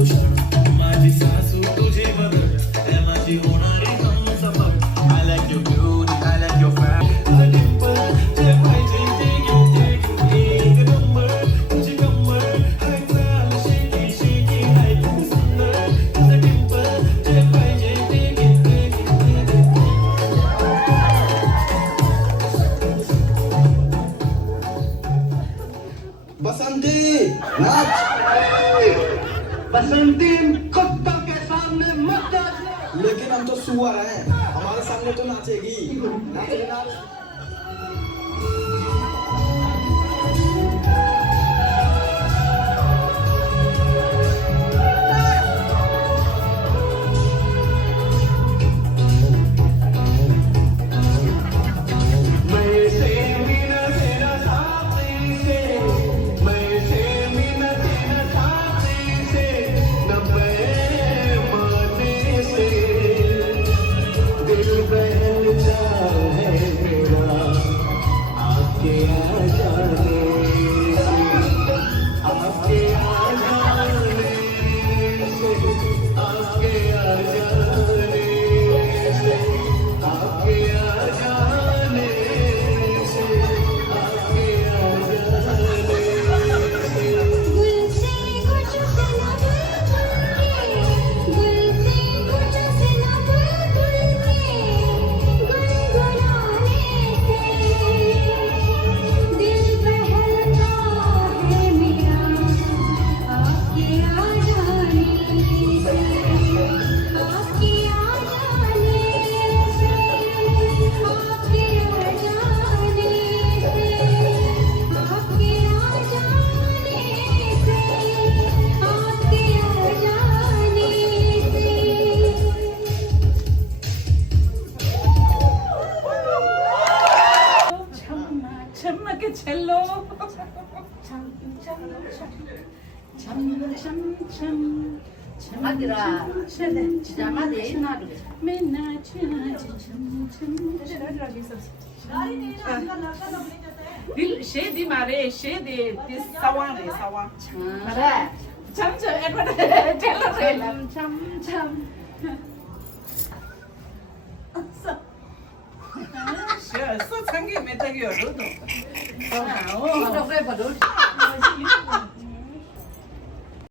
भूषण माझी सासू तुझी बदल त्या माझी होणारी Humsafar I like your beauty, I like your fat Dimple जे पाहिजे ते घेते एक नंबर तुझी कमर हाय चाल शेकी शेकी हाय खूप सुंदर तुझं डिंपल जे पाहिजे ते घेते बसंती नाच। बसंती कुत्तों के सामने मत नाचना। लेकिन हम तो सुअर हैं, हमारे सामने तो नाचेगी। नाचेगी नाच। 아들아, 진짜 맞아, 나도. şey di mare şey di dis sawan de sawan. 그래. 참참 에버데 텔러레. 참. 셔 소창기 메타기 어로도. 이거 그래 봐도.